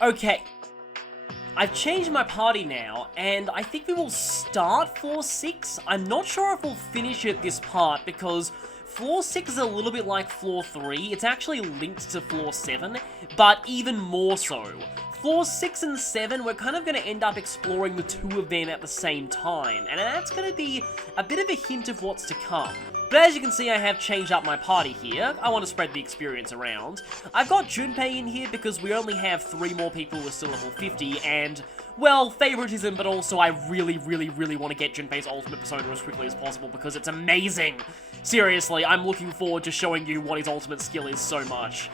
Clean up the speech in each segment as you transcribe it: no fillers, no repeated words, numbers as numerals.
Okay. I've changed my party now, and I think we will start Floor 6. I'm not sure if we'll finish it this part, because Floor 6 is a little bit like Floor 3. It's actually linked to Floor 7, but even more so. Floors 6 and 7, we're kind of going to end up exploring the two of them at the same time, and that's going to be a bit of a hint of what's to come. But as you can see, I have changed up my party here. I want to spread the experience around. I've got Junpei in here because we only have 3 more people who are still level 50, and, well, favoritism, but also I really want to get Junpei's ultimate persona as quickly as possible because it's amazing. Seriously, I'm looking forward to showing you what his ultimate skill is so much.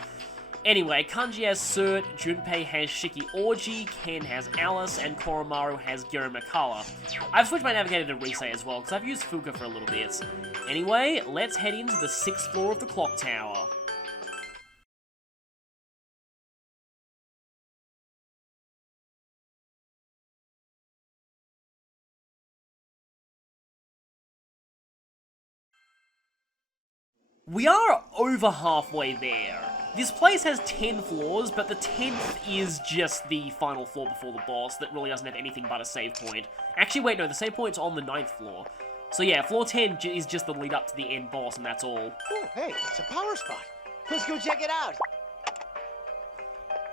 Anyway, Kanji has Cert, Junpei has Shiki Orji, Ken has Alice, and Koromaru has Gero Makala. I've switched my navigator to Risei as well, because I've used Fuka for a little bit. Anyway, let's head into the 6th floor of the clock tower. We are over halfway there. This place has 10 floors, but the 10th is just the final floor before the boss that really doesn't have anything but a save point. Actually, wait, no, the save point's on the 9th floor. So yeah, floor 10 is just the lead up to the end boss, and that's all. Oh, hey, it's a power spot. Let's go check it out.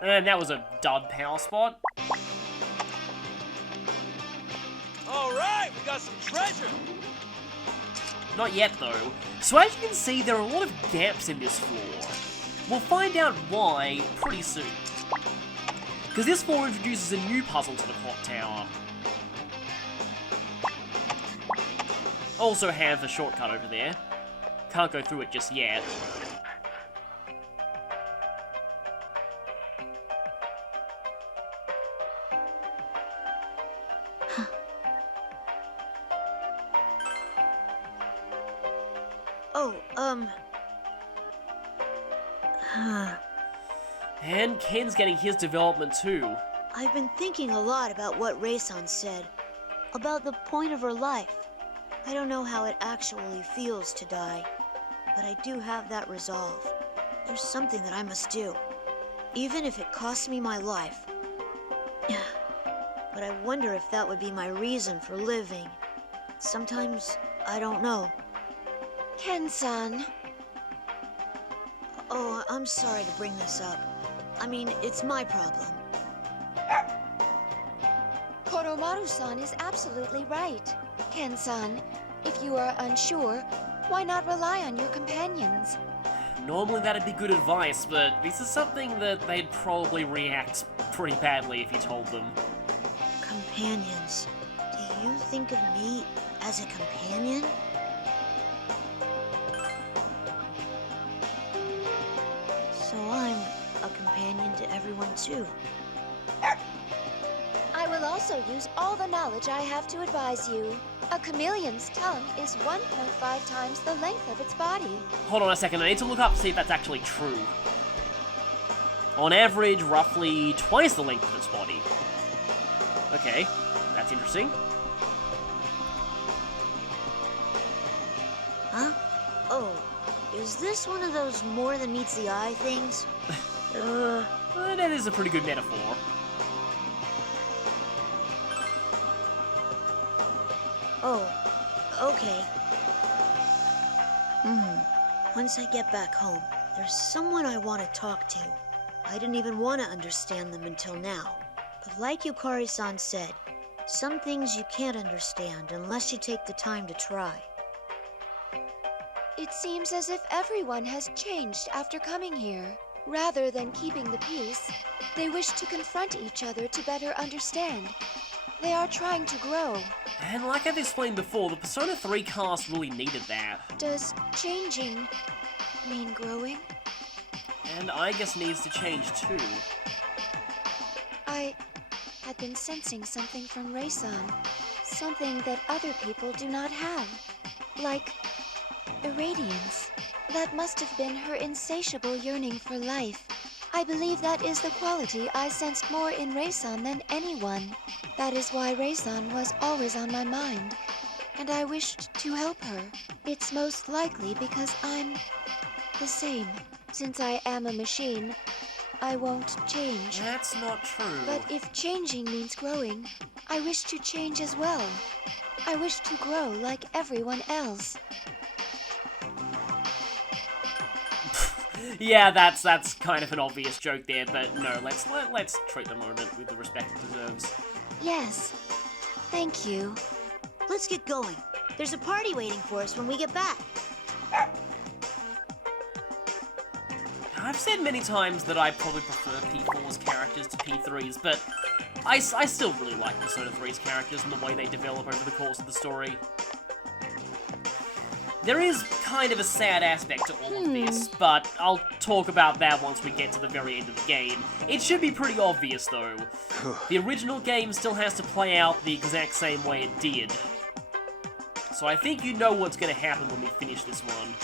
And that was a dud power spot. Alright, we got some treasure! Not yet, though. So as you can see, there are a lot of gaps in this floor. We'll find out why pretty soon. Because this floor introduces a new puzzle to the clock tower. Also have a shortcut over there. Can't go through it just yet. And Ken's getting his development too. I've been thinking a lot about what Rei-san said. About the point of her life. I don't know how it actually feels to die, but I do have that resolve. There's something that I must do, even if it costs me my life. But I wonder if that would be my reason for living. Sometimes I don't know. Ken-san. Oh, I'm sorry to bring this up. I mean, it's my problem. Koromaru-san is absolutely right. Ken-san, if you are unsure, why not rely on your companions? Normally that'd be good advice, but this is something that they'd probably react pretty badly if you told them. Companions. Do you think of me as a companion? So I'm a companion to everyone too. I will also use all the knowledge I have to advise you. A chameleon's tongue is 1.5 times the length of its body. Hold on a second, I need to look up to see if that's actually true. On average, roughly twice the length of its body. Okay, that's interesting. Huh? Oh, is this one of those more than meets the eye things? That is a pretty good metaphor. Oh, okay. Once I get back home, there's someone I want to talk to. I didn't even want to understand them until now. But like Yukari-san said, some things you can't understand unless you take the time to try. It seems as if everyone has changed after coming here. Rather than keeping the peace, they wish to confront each other to better understand. They are trying to grow. And like I've explained before, the Persona 3 cast really needed that. Does changing mean growing? And I guess needs to change too. I had been sensing something from Rei-san. Something that other people do not have. Like irradiance. That must have been her insatiable yearning for life. I believe that is the quality I sensed more in Rei-san than anyone. That is why Rei-san was always on my mind, and I wished to help her. It's most likely because I'm the same. Since I am a machine, I won't change. That's not true. But if changing means growing, I wish to change as well. I wish to grow like everyone else. Yeah, that's kind of an obvious joke there, but no, let's treat the moment with the respect it deserves. Yes. Thank you. Let's get going. There's a party waiting for us when we get back. I've said many times that I probably prefer P4's characters to P3's, but I still really like Persona 3's characters and the way they develop over the course of the story. There is kind of a sad aspect to all of this, but I'll talk about that once we get to the very end of the game. It should be pretty obvious, though. The original game still has to play out the exact same way it did. So I think you know what's going to happen when we finish this one.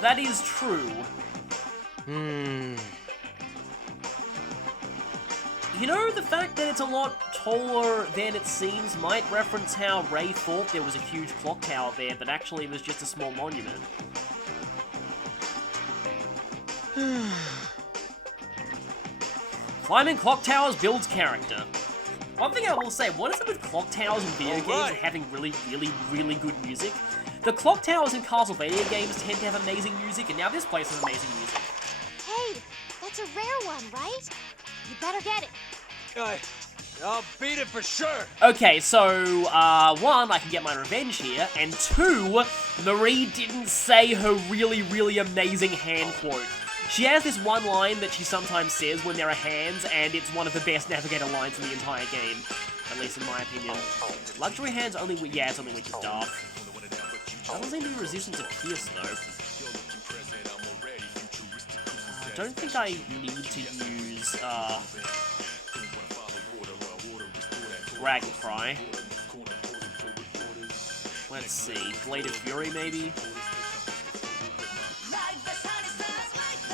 That is true. You know, the fact that it's a lot taller than it seems might reference how Ray thought there was a huge clock tower there, but actually it was just a small monument. Climbing clock towers builds character. One thing I will say, what is it with clock towers in video games and having really good music? The clock towers in Castlevania games tend to have amazing music, and now this place has amazing music. Hey, that's a rare one, right? You better get it. I'll beat it for sure. Okay, so, one, I can get my revenge here, and two, Marie didn't say her really amazing hand quote. She has this one line that she sometimes says when there are hands, and it's one of the best navigator lines in the entire game. At least in my opinion. Luxury hands only weak, yeah, it's only weak to dark. Doesn't seem to be resistant to pierce, though. I don't think I need to use, Dragon Cry. Let's see, Blade of Fury, maybe?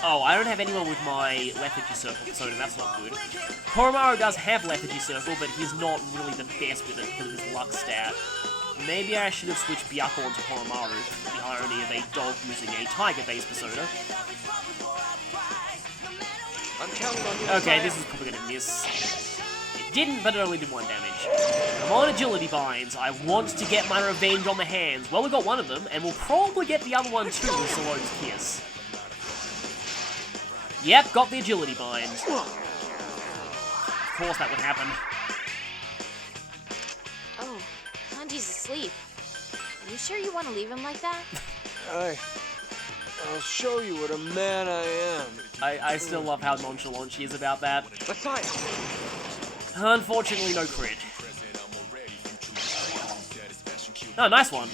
Oh, I don't have anyone with my Lethargy Circle, so that's not good. Koromaru does have Lethargy Circle, but he's not really the best with it because of his luck stat. Maybe I should have switched Byakuya onto Koromaru, the irony of a dog using a tiger-based persona. I'm counting on you. Okay, this is probably gonna miss. It didn't, but it only did 1 damage. I'm on agility binds. I want to get my revenge on the hands. Well, we got one of them, and we'll probably get the other one too with Salone's Kiss. Yep, got the agility binds. Of course that would happen. Oh, Kanji's asleep. Are you sure you want to leave him like that? I'll show you what a man I am. I still love how nonchalant she is about that. Let's fight. Unfortunately, no crit. Oh, nice one.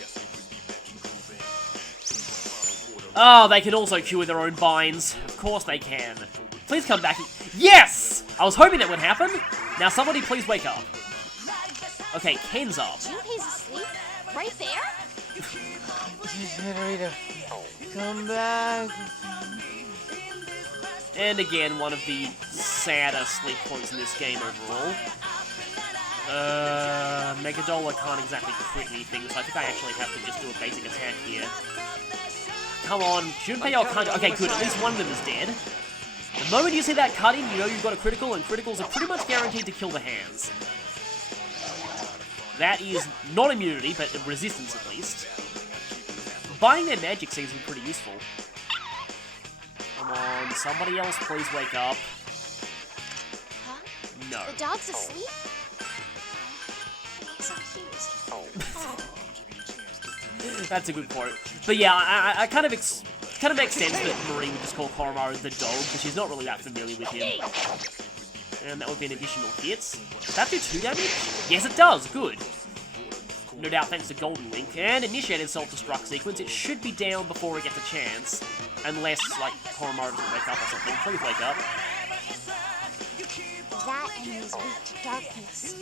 Oh, they can also cure their own binds. Of course they can. Please come back. Yes! I was hoping that would happen. Now somebody please wake up. Okay, Ken's up. Junpei's asleep? Right there? Rita, come back. And again, one of the sadder sleep points in this game overall. Megadola can't exactly crit anything, so I think I actually have to just do a basic attack here. Come on, Junpei or Kanji. Okay, good, at least one of them is dead. The moment you see that cut in, you know you've got a critical, and criticals are pretty much guaranteed to kill the hands. That is not immunity, but resistance at least. Buying their magic seems to be pretty useful. Come on, somebody else please wake up. Huh? No. The dog's asleep? He's so cute. That's a good quote. But yeah, I kind of makes sense that Marie would just call Koromaru the dog, because she's not really that familiar with him. And that would be an additional hit. Does that do 2 damage? Yes, it does. Good. No doubt thanks to Golden Link. And initiated self-destruct sequence. It should be down before it gets a chance. Unless, like, Koromaru doesn't wake up or something. Please wake up. That enemy's weak to darkness.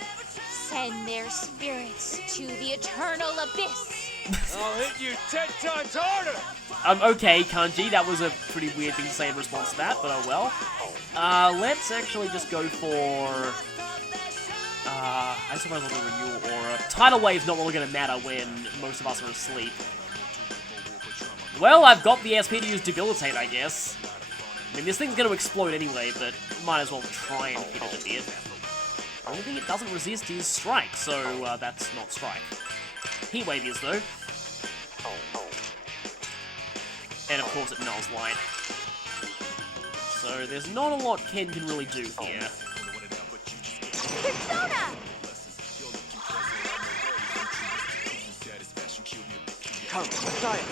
Send their spirits to the eternal abyss. I'll hit you 10 times harder. Okay, Kanji, that was a pretty weird thing to say in response to that, but oh well. Let's actually just go for... I suppose I'll do Renewal Aura. Tidal Wave's not really going to matter when most of us are asleep. Well, I've got the SP to use Debilitate, I guess. I mean, this thing's gonna explode anyway, but might as well try and hit it a bit. The only thing it doesn't resist is Strike, so that's not Strike. Heat Wave is, though. And of course it nulls Light. So there's not a lot Ken can really do here. Persona! Come, let's try it.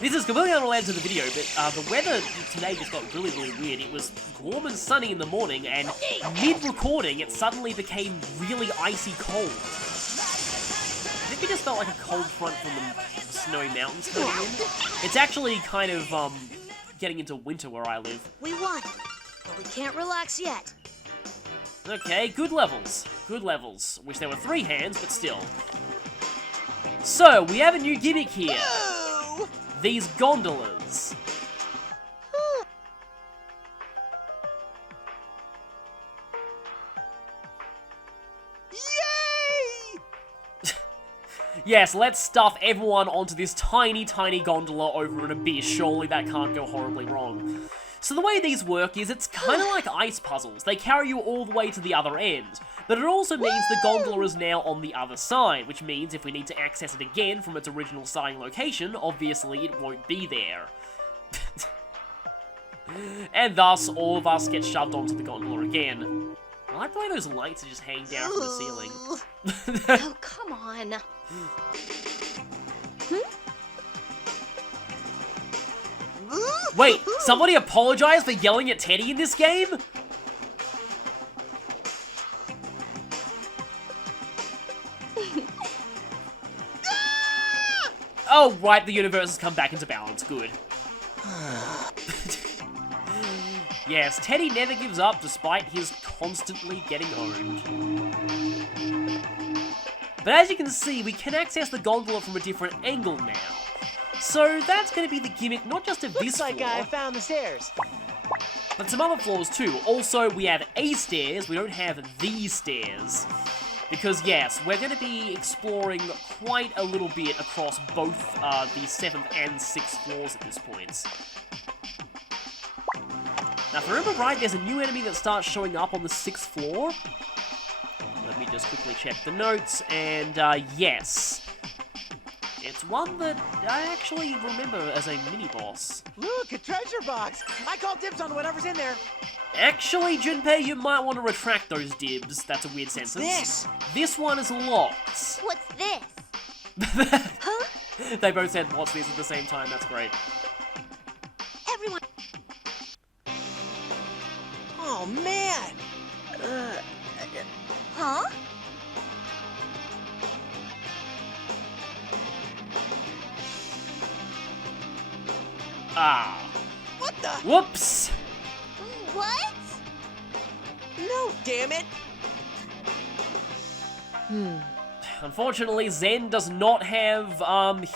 This is completely unrelated to the video, but the weather today just got really, really weird. It was warm and sunny in the morning, and mid-recording, it suddenly became really icy cold. I think it just felt like a cold front from the snowy mountains coming in. It's actually kind of, getting into winter where I live. We won, but we can't relax yet. Okay, good levels. Good levels. Wish there were 3 hands, but still. So, we have a new gimmick here. These gondolas. Yay! Yes, let's stuff everyone onto this tiny, tiny gondola over an abyss. Surely that can't go horribly wrong. So the way these work is it's kind of like ice puzzles. They carry you all the way to the other end. But it also means the gondola is now on the other side, which means if we need to access it again from its original starting location, obviously it won't be there. And thus, all of us get shoved onto the gondola again. I like the way those lights are just hanging down from the ceiling. Oh, come on. Wait, somebody apologize for yelling at Teddy in this game? Oh, right, the universe has come back into balance. Good. Yes, Teddy never gives up despite his constantly getting owned. But as you can see, we can access the gondola from a different angle now. So that's going to be the gimmick not just of this Looks like I floor, found the stairs. but some other floors too. Also, we have A stairs, we don't have these stairs. Because yes, we're going to be exploring quite a little bit across both the 7th and 6th floors at this point. Now, if I remember right, there's a new enemy that starts showing up on the 6th floor. Let me just quickly check the notes, and yes. It's one that I actually remember as a mini-boss. Look, a treasure box. I call dibs on whatever's in there. Actually, Junpei, you might want to retract those dibs. That's a weird sentence. This? This one is locked. What's this? Huh? They both said, what's this at the same time. That's great. Everyone. Oh, man. Huh? Ah. What the? Whoops. What? No, damn it. Unfortunately, Zen does not have,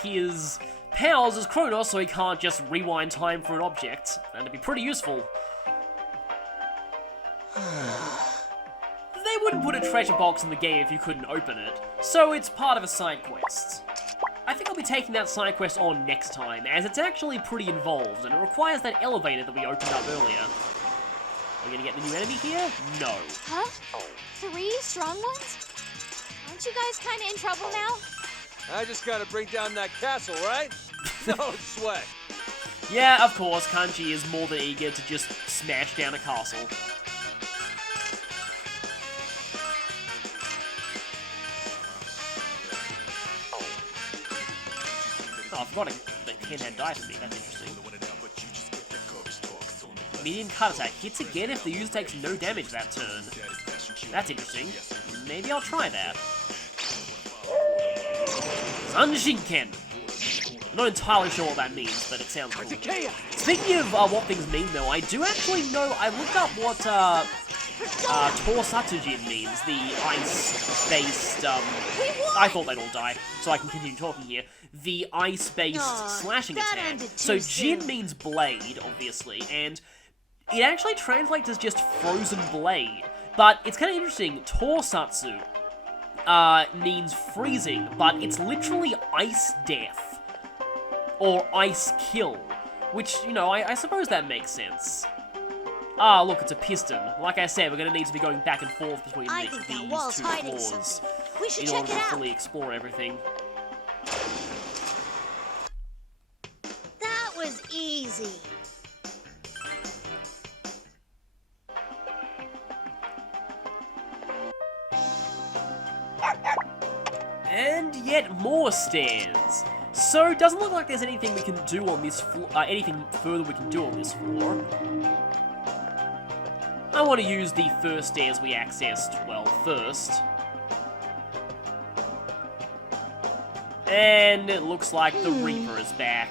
his powers as Kronos, so he can't just rewind time for an object. That'd be pretty useful. They wouldn't put a treasure box in the game if you couldn't open it, so it's part of a side quest. I think I'll be taking that side quest on next time, as it's actually pretty involved, and it requires that elevator that we opened up earlier. Are we gonna get the new enemy here? No. Huh? 3 strong ones? Aren't you guys kind of in trouble now? I just gotta bring down that castle, right? No sweat. Yeah, of course, Kanji is more than eager to just smash down a castle. Oh, I forgot that Ken had died for me. That's interesting. Medium cut attack hits again if the user takes no damage that turn. That's interesting. Maybe I'll try that. Zanshinken! I'm not entirely sure what that means, but it sounds cool. Speaking of what things mean, though, I do actually know, I looked up what Torsatujin means, the ice-based, I thought they'd all die, so I can continue talking here. The ice-based Aw, slashing that attack. ended So too Jin soon. means blade, obviously, and it actually translates as just frozen blade. But it's kind of interesting, Torsatsu means freezing, but it's literally ice death. or ice kill, which, you know, I suppose that makes sense. Ah, look, it's a piston. Like I said, we're going to need to be going back and forth between I these think that two wall's hiding floors something. We should in check order it to out. fully explore everything. That was easy. And yet more stairs. So, it doesn't look like there's anything we can do on this anything further we can do on this floor. I want to use the first stairs we accessed, well, first. And it looks like the Reaper is back.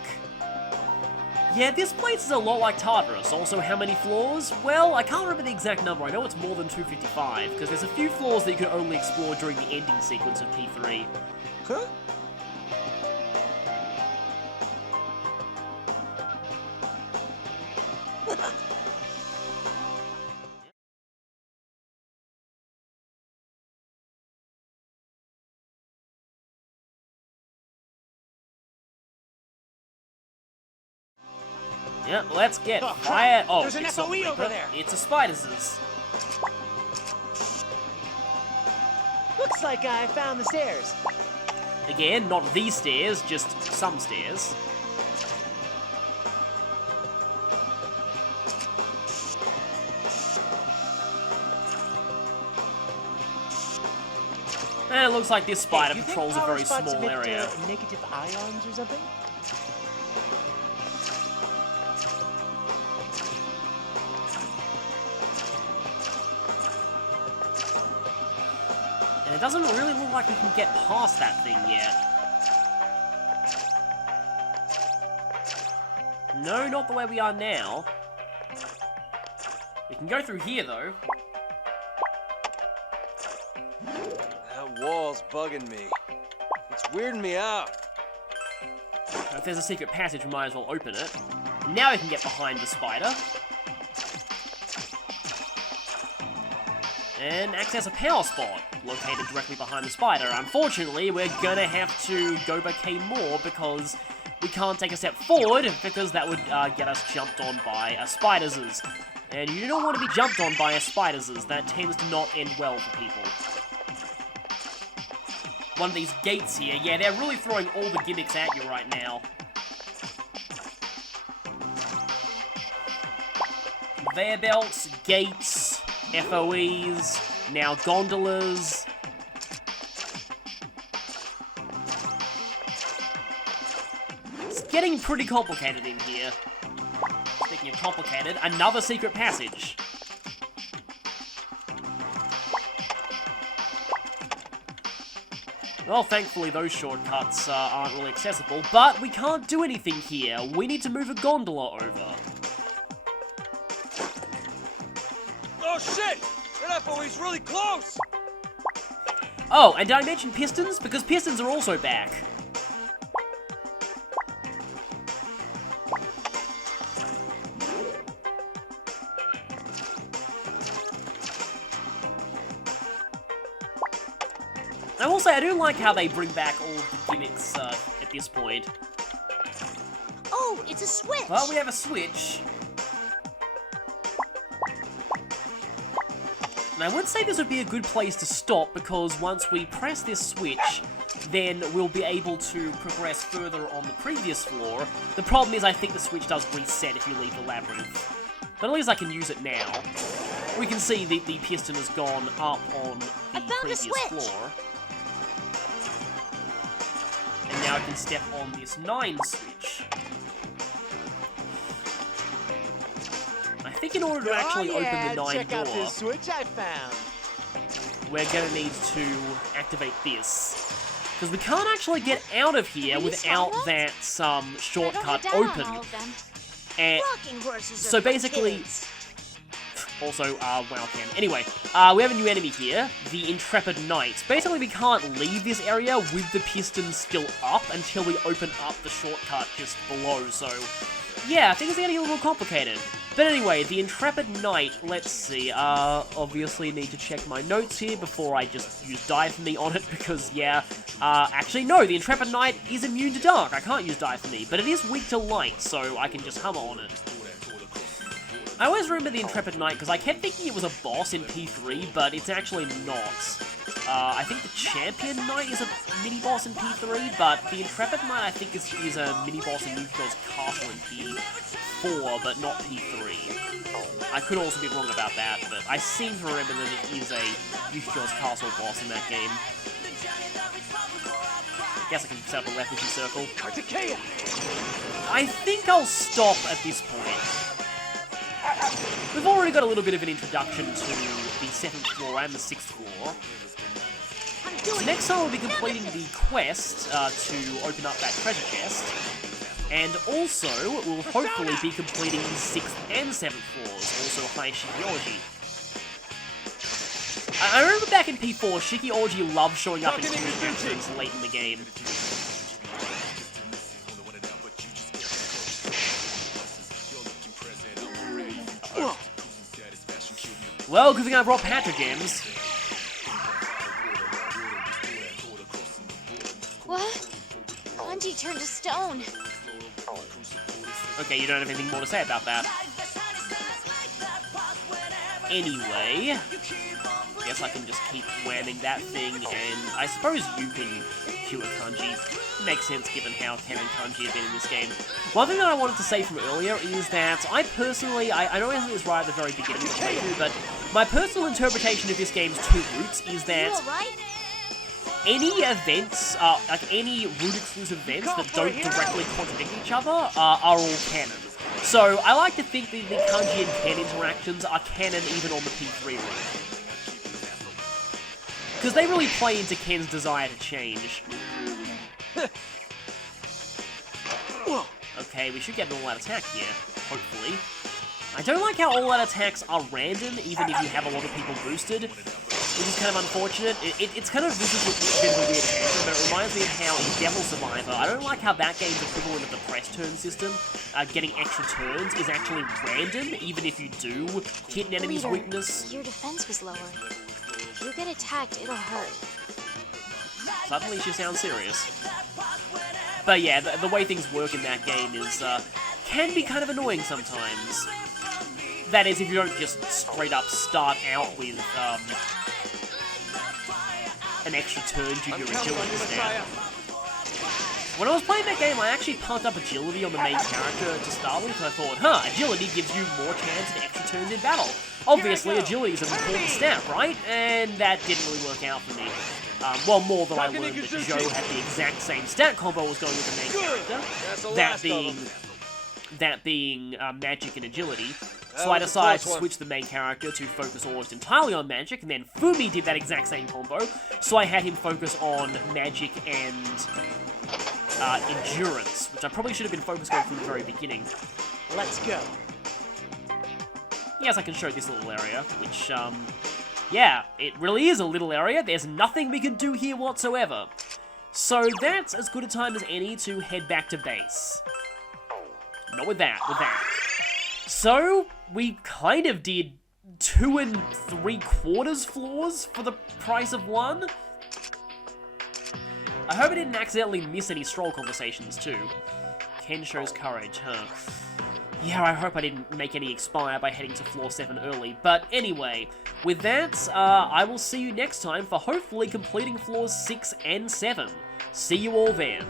Yeah, this place is a lot like Tartarus. Also, how many floors? Well, I can't remember the exact number. I know it's more than 255, because there's a few floors that you can only explore during the ending sequence of P3. Huh? Yeah, let's get Oh, fire. Oh, there's an it's not FOE over Reaper, there. It's a Spider's. Looks like I found the stairs. Again, not these stairs, just some stairs. And it looks like this spider Hey, you think patrols a power very spots small emit, area. Negative ions or something? And it doesn't really look like we can get past that thing yet. No, not the way we are now. We can go through here, though. That wall's bugging me. It's weirding me out. If there's a secret passage, we might as well open it. And now we can get behind the spider. And access a power spot, located directly behind the spider. Unfortunately, we're gonna have to go bouquet more because we can't take a step forward because that would get us jumped on by a Spider's. And you don't want to be jumped on by a Spider's. That tends to not end well for people. One of these gates here, yeah, they're really throwing all the gimmicks at you right now. Conveyor belts, gates, FOEs, now gondolas. It's getting pretty complicated in here. Speaking of complicated, another secret passage. Well, thankfully those shortcuts aren't really accessible, but we can't do anything here. We need to move a gondola over. Oh shit! That FOE's really close! Oh, and did I mention pistons? Because pistons are also back. I will say, I do like how they bring back all of the gimmicks at this point. Oh, it's a switch. Well, we have a switch. And I would say this would be a good place to stop, because once we press this switch, then we'll be able to progress further on the previous floor. The problem is I think the switch does reset if you leave the labyrinth. But at least I can use it now. We can see that the piston has gone up on the previous floor. And now I can step on this 9 switch. I think in order to actually open the 9 check out door, this switch I found. we're gonna need to activate this. Because we can't actually get out of here Are you without silent? that shortcut Better hold down open. on all of them. And Rocking horses so are for basically- kids. also, Wowcan. Anyway, we have a new enemy here, the Intrepid Knight. Basically, we can't leave this area with the piston still up until we open up the shortcut just below, so... yeah, things are getting a little complicated. But anyway, the Intrepid Knight, let's see, obviously need to check my notes here before I just use Diaphemy on it, because, yeah, actually, no, the Intrepid Knight is immune to dark, I can't use Diaphemy, but it is weak to light, so I can just hammer on it. I always remember the Intrepid Knight, because I kept thinking it was a boss in P3, but it's actually not. I think the Champion Knight is a mini-boss in P3, but the Intrepid Knight, I think, is a mini-boss in Yukiko's Castle in P4, but not P3. I could also be wrong about that, but I seem to remember that it is a Yukiko's Castle boss in that game. I guess I can set up a refugee circle. I think I'll stop at this point. We've already got a little bit of an introduction to the 7th floor and the 6th floor. So next time we'll be completing the quest to open up that treasure chest. And also, we'll hopefully be completing the 6th and 7th floors, also High Shikiology. I remember back in P4, Shikiology loved showing up in actions late in the game. Well, good thing I brought Patronyms. What? Kanji turned to stone. Okay, you don't have anything more to say about that. Anyway, I guess I can just keep whamming that thing, and I suppose you can cure Kanji. Makes sense given how canon Kanji have been in this game. One thing that I wanted to say from earlier is that I personally, I know I said this right at the very beginning of the playthrough, but my personal interpretation of this game's two routes is that any events, like any route-exclusive events that don't directly contradict each other are all canon. So I like to think that the Kanji and Ken interactions are canon even on the P3 route. Because they really play into Ken's desire to change. Okay, we should get an all-out attack here, hopefully. I don't like how all-out attacks are random, even if you have a lot of people boosted, which is kind of unfortunate. It's kind of, this is a bit of a weird tangent, but it reminds me of how in Devil Survivor, I don't like how that game's equivalent of the press turn system, getting extra turns is actually random, even if you do hit an enemy's Leader, weakness. your defense was lowered. If you get attacked, it'll hurt. Suddenly she sounds serious. But yeah, the way things work in that game is, can be kind of annoying sometimes. That is, if you don't just straight up start out with, an extra turn due to your agility stat. When I was playing that game, I actually pumped up agility on the main character to start with, because I thought, agility gives you more chance at extra turns in battle. Obviously, agility is an important stat, right? And that didn't really work out for me. Well, more than I learned that Joe had the exact same stat combo was going with the main character. That being magic and agility. So I decided to switch the main character to focus almost entirely on magic, and then Fumi did that exact same combo, so I had him focus on magic and endurance, which I probably should have been focused on from the very beginning. Let's go. Yes, I can show this little area, which, yeah, it really is a little area. There's nothing we can do here whatsoever. So that's as good a time as any to head back to base. Not with that, with that. So, we kind of did 2 3/4 floors for the price of 1. I hope I didn't accidentally miss any stroll conversations too. Ken shows courage, huh? Yeah, I hope I didn't make any expire by heading to floor 7 early. But anyway, with that, I will see you next time for hopefully completing floors 6 and 7. See you all then.